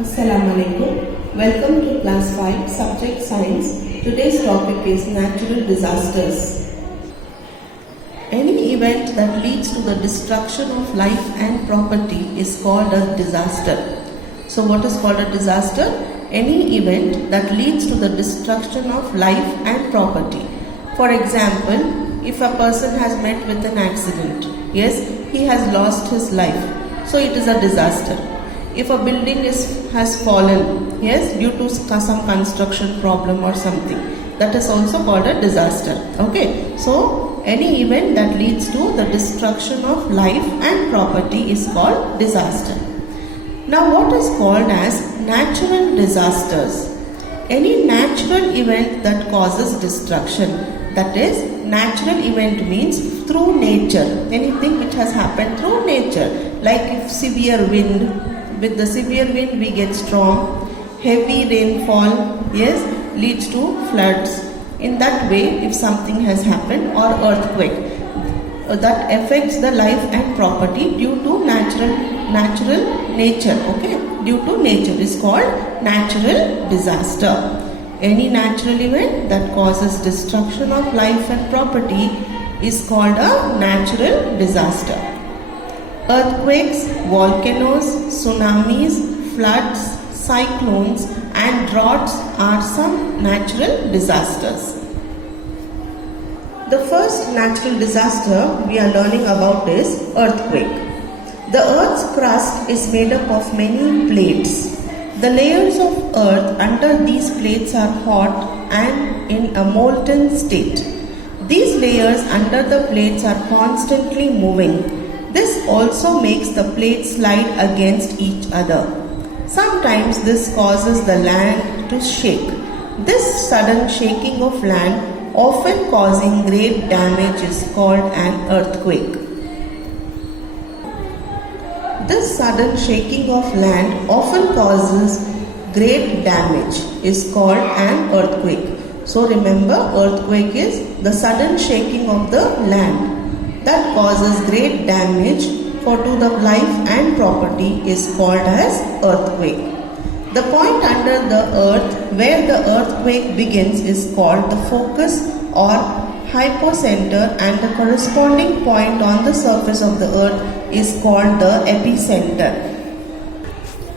Assalamu alaikum. Welcome to class 5 subject science. Today's topic is natural disasters. Any event that leads to the destruction of life and property is called a disaster. So what is called a disaster? Any event that leads to the destruction of life and property. For example, if a person has met with an accident, yes, he has lost his life. So it is a disaster. If a building has fallen, yes, due to some construction problem or something, that is also called a disaster. Okay, so any event that leads to the destruction of life and property is called disaster. Now what is called as natural disasters? Any natural event that causes destruction. That is, natural event means through nature, anything which has happened through nature, like if severe wind. With the severe wind we get storm, heavy rainfall, yes, leads to floods. In that way, if something has happened, or earthquake, that affects the life and property due to natural nature, okay, due to nature is called natural disaster. Any natural event that causes destruction of life and property is called a natural disaster. Earthquakes, volcanoes, tsunamis, floods, cyclones and droughts are some natural disasters. The first natural disaster we are learning about is earthquake. The earth's crust is made up of many plates. The layers of earth under these plates are hot and in a molten state. These layers under the plates are constantly moving. This also makes the plates slide against each other. Sometimes this causes the land to shake. This sudden shaking of land, often causing great damage, is called an earthquake. This sudden shaking of land often causes great damage is called an earthquake. So remember, earthquake is the sudden shaking of the land that causes great damage to the life and property is called as earthquake. The point under the earth where the earthquake begins is called the focus or hypocenter, and the corresponding point on the surface of the earth is called the epicenter.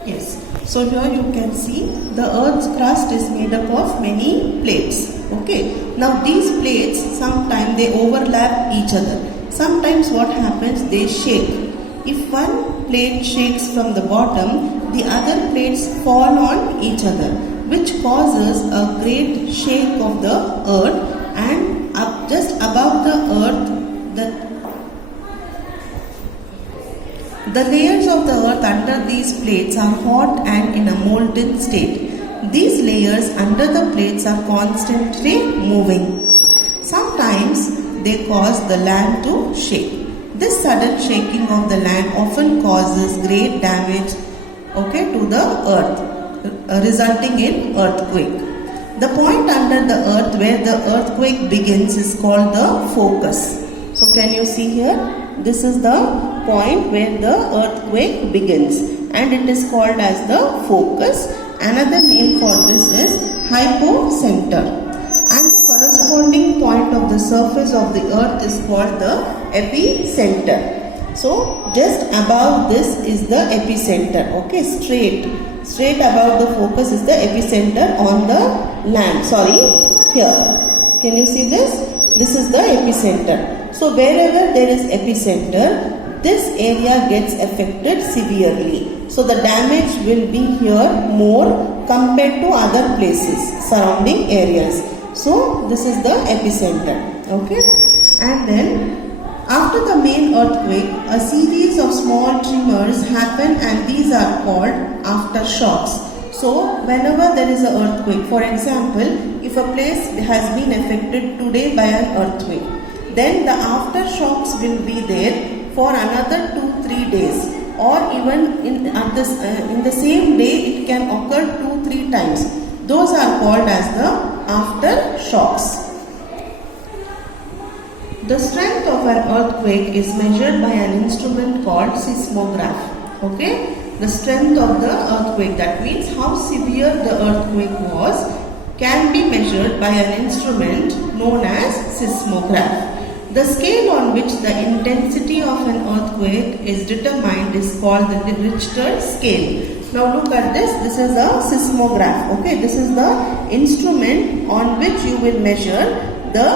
Yes, so here you can see the earth's crust is made up of many plates. Okay, now these plates sometimes they overlap each other. Sometimes what happens, they shake. If one plate shakes from the bottom, the other plates fall on each other, which causes a great shake of the earth, and just above the earth, the layers of the earth under these plates are hot and in a molten state. These layers under the plates are constantly moving. Sometimes they cause the land to shake. This sudden shaking of the land often causes great damage, okay, to the earth, resulting in earthquake. The point under the earth where the earthquake begins is called the focus. So can you see here? This is the point where the earthquake begins, and it is called as the focus. Another name for this is hypocenter. And the corresponding point of the surface of the earth is called the epicenter. So just above this is the epicenter. Okay, straight above the focus is the epicenter on the land. Sorry, here. Can you see this? This is the epicenter. So wherever there is epicenter, this area gets affected severely. So the damage will be here more compared to other places, surrounding areas. So this is the epicenter. Okay, and then after the main earthquake, a series of small tremors happen, and these are called aftershocks. So whenever there is an earthquake, for example, if a place has been affected today by an earthquake, then the aftershocks will be there for another 2-3 days, or even in the same day it can occur 2-3 times. Those are called as the aftershocks. The strength of an earthquake is measured by an instrument called seismograph. Okay, the strength of the earthquake, that means how severe the earthquake was, can be measured by an instrument known as seismograph. The scale on which the intensity of an earthquake is determined is called the Richter scale. Now look at this. This is a seismograph. Okay, this is the instrument on which you will measure the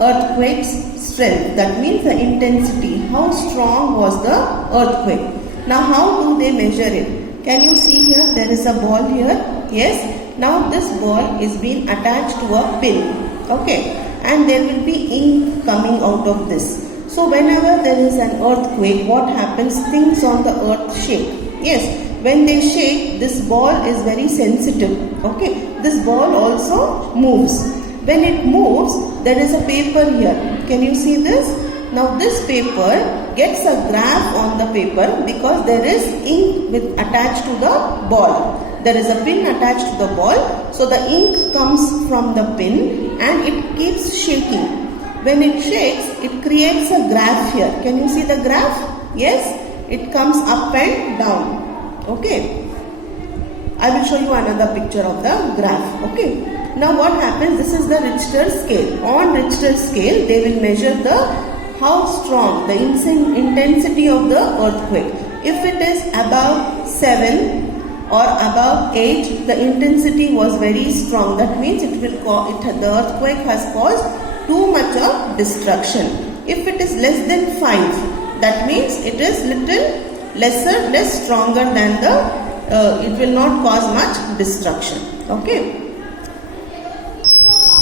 earthquake's strength. That means the intensity. How strong was the earthquake? Now how do they measure it? Can you see here? There is a ball here. Yes. Now this ball is being attached to a pin. Okay. And there will be ink coming out of this. So whenever there is an earthquake, what happens? Things on the earth shake. Yes, when they shake, this ball is very sensitive. Okay, this ball also moves. When it moves, there is a paper here. Can you see this? Now this paper gets a graph on the paper because there is ink attached to the ball. There is a pin attached to the ball, so the ink comes from the pin and it keeps shaking. When it shakes, it creates a graph here. Can you see the graph? Yes, it comes up and down. Okay, I will show you another picture of the graph. Okay, now what happens? This is the Richter scale. On Richter scale, they will measure how strong, the intensity of the earthquake. If it is above 7 or above 8, the intensity was very strong. That means the earthquake has caused too much of destruction. If it is less than 5, that means it is little less stronger than it will not cause much destruction. Okay.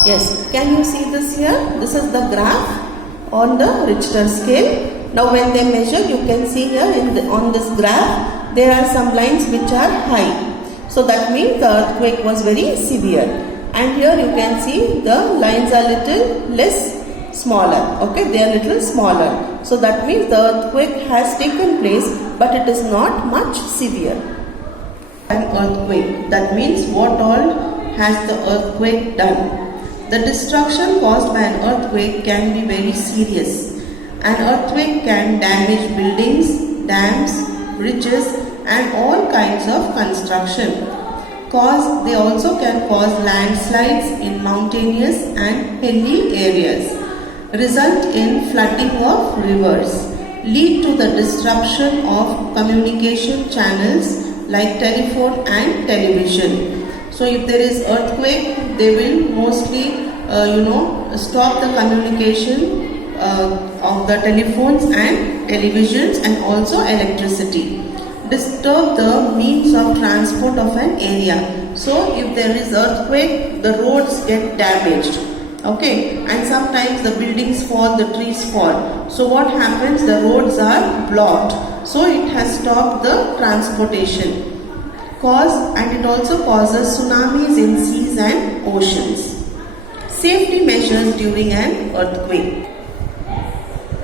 Yes, can you see this here? This is the graph on the Richter scale. Now when they measure, you can see here on this graph, there are some lines which are high. So that means the earthquake was very severe. And here you can see the lines are little less smaller. Okay, they are little smaller. So that means the earthquake has taken place, but it is not much severe. An earthquake, that means what all has the earthquake done? The destruction caused by an earthquake can be very serious. An earthquake can damage buildings, dams, bridges and all kinds of construction. They also can cause landslides in mountainous and hilly areas, result in flooding of rivers, lead to the disruption of communication channels like telephone and television. So if there is earthquake, they will mostly stop the communication of the telephones and televisions and also electricity. Disturb the means of transport of an area. So if there is earthquake, the roads get damaged. Okay, and sometimes the buildings fall, the trees fall. So what happens? The roads are blocked. So it has stopped the transportation. And it also causes tsunamis in seas and oceans. Safety measures during an earthquake.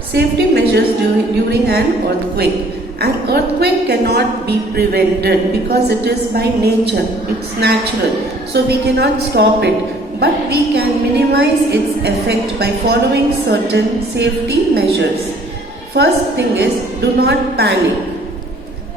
Safety measures during an earthquake. An earthquake cannot be prevented because it is by nature, it's natural. So we cannot stop it, but we can minimize its effect by following certain safety measures. First thing is, do not panic.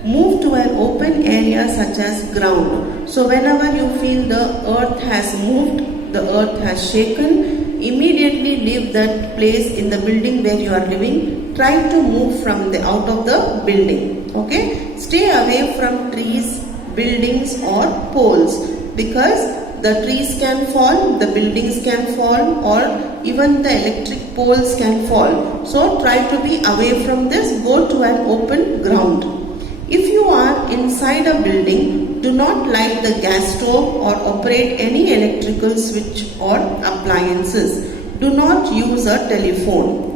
Move to an open area such as ground. So whenever you feel the earth has moved, the earth has shaken, immediately leave that place in the building where you are living. Try to move out of the building. Okay? Stay away from trees, buildings or poles, because the trees can fall, the buildings can fall, or even the electric poles can fall. So try to be away from this. Go to an open ground. If you are inside a building, do not light the gas stove or operate any electrical switch or appliances. Do not use a telephone.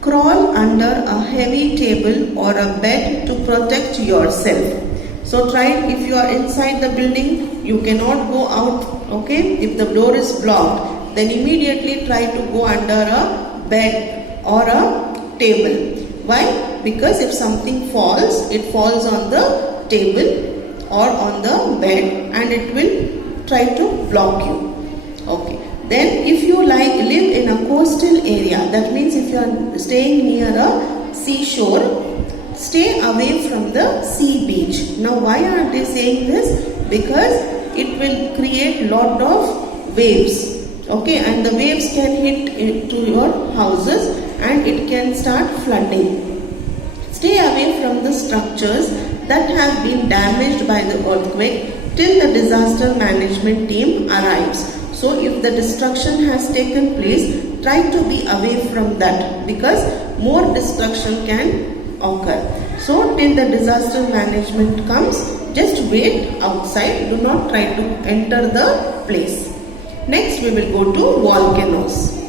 Crawl under a heavy table or a bed to protect yourself. So try, if you are inside the building, you cannot go out. Okay, if the door is blocked, then immediately try to go under a bed or a table. Why? Because if something falls, it falls on the table or on the bed and it will try to block you. Okay. Then if you live in a coastal area, that means if you are staying near a seashore, stay away from the sea beach. Now why are they saying this? Because it will create lot of waves. Okay, and the waves can hit into your houses and it can start flooding. Stay away from the structures that have been damaged by the earthquake till the disaster management team arrives. So if the destruction has taken place, try to be away from that because more destruction can occur. So till the disaster management comes, just wait outside. Do not try to enter the place. Next we will go to volcanoes.